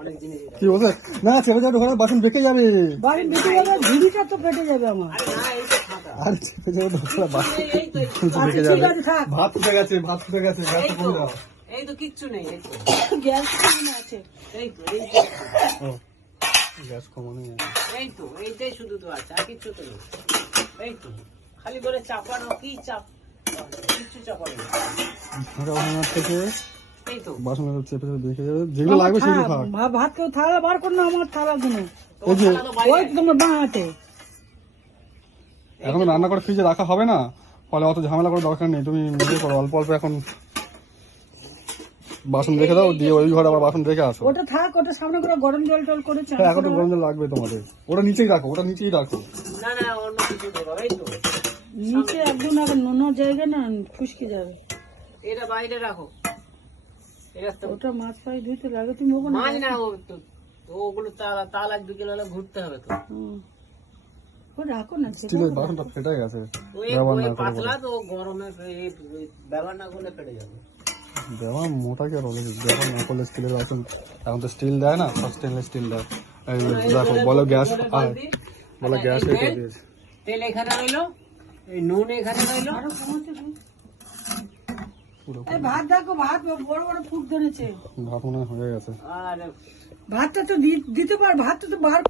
অনেক জিনিস কি বলছে না চেপে যাবে ওখানে বাসন বেঁকে যাবে বাড়ি বেঁকে যাবে, ঝুড়িটা তো কেটে যাবে আমার। আরে না এই তো ফাঁকা আর চেপে যাবে ওখানে বাসন এই তো আচ্ছা, বেঁকে ঠিক যাবে আছে, থাক। ভাত ফুটে গেছে গ্যাসটা এই কমে তো দাও এই তো কিচ্ছু নেই এই তো গ্যাস মনে আছে। এই তো এই তো ও গ্যাস কমানো এইটাই শুধু তো আছে আর কিচ্ছু তো নেই এই তো খালি করে চাপানো কি চাপ কিচ্ছু চাপানো নেই। ওখানে থেকে এই তো বাসন চেপে যাবে বেঁকে যাবে যেগুলো লাগবে সেগুলো থাক ভাত কেউ থালা বার কর না, আমার থালা গুলো এই যে থালা তো বাইরে ওই তো তোমার বাঁ হাতে। এখন তো রান্না করে ফ্রিজে রাখা হবে না, ফলে অত ঝামেলা করার দরকার নেই। তুমি নিজে করো অল্প অল্প এখন বাসন রেখে দাও, দিয়ে ওই ঘরে আবার বাসন রেখে আসো। ওটা থাক, ওটা সামনে করে গরম জল টল করে চান হ্যাঁ এখন তো করে গরম জল লাগবে তোমাদের, ওটা নিচেই রাখো না না অন্য কিছু দেবো এই তো নিচে একদম আগে নোনা জায়গা না, খুশকে যাবে। এটা বাইরে রাখো এটা তো ওটা মাছ ফাই ধুইতে লাগে, তুমি ওখানে মাছ না ও তো ওগুলো তাল 1-2 কিলো হলে ঘুরতে হবে তো হুম। ও রাখো না, স্টিলের বাসনটা ফেটে গেছে, ওই ব্যবহার ওই না করে পাতলা তো গরমে ব্যবহার না করলে ফেটে যাবে ব্যবহার মোটা কি আর হলে ব্যবহার না করলে স্টিলের বাসন, এখন তো স্টিল দেয় না, সব স্টেনলেস স্টিল দেয়। এই দেখো বলো গ্যাস বলো গ্যাস এই রেখে দিয়েছে তেল এখানে রইলো এই নুন এখানে রইলো আরো কমাতে দিই। পুরো এই ভাত দেখো, ভাত বড় বড় ফুট ধরেছে। ভাত মনে হয় হয়ে গেছে। আর ভাতটা তো দিতে পার, ভাতটা তো বার